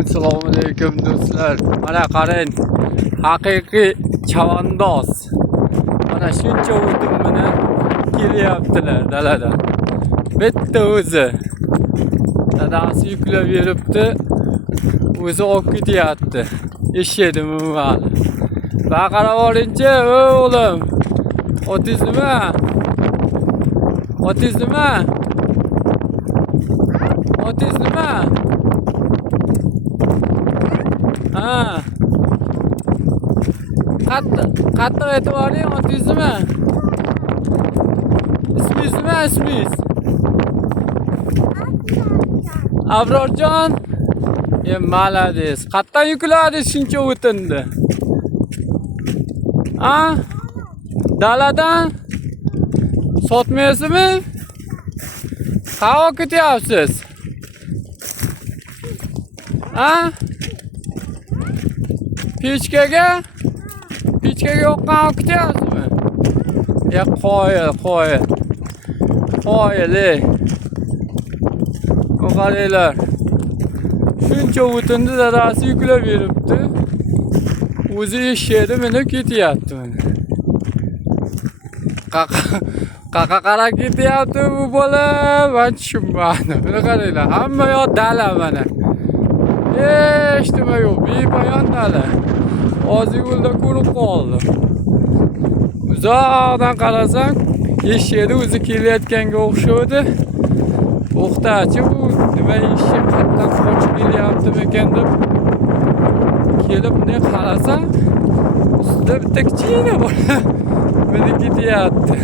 Assalomu alaykum do'stlar. Mana qarang. Haqiqiy chavandoz. Mana shuncha o'tin bilan kelyaptilar daladan. Bitta o'zi. Dadasi yuklab beribdi. O'zi olib ketyapti. Eshitdimi mana? Baqarab oling-chi, o'g'lim. Otizmi? Otizmi? Otizmi? Ha. Qattiq aytib oling, otizmi? Ismingiz nima, ismingiz? Abrorjon? Malades. Qatdan yukladingiz shuncha o'tinni? Ha? Daladan? Sotmaysizmi? Qayerga ketyapsiz? Ha? Pechkaga? Pechkaga yoqqan olib ketyapsizmi? Qo'yil. Qo'yil, ey. Qaranglar. Shuncha o'tinni dadasi yuklab beribdi. O'zi eshitdi, minib ketyapti mana. Qaqa qarab ketyapti bu bola. Men tushunmadim. Mana qaranglar, hamma yoq dala mana. Hech nima yo'q, bepoyon dala. Hozir yo'lda ko'rib qoldim. Uzoqdan qarasam, eshitdi o'zi kelayotganga o'xshaydi. O'xtachi bu nima ishi qatdan qochib kelyaptimi ekan deb kelib bunday qarasam, ustida bitta kichkina bola minib ketyapti.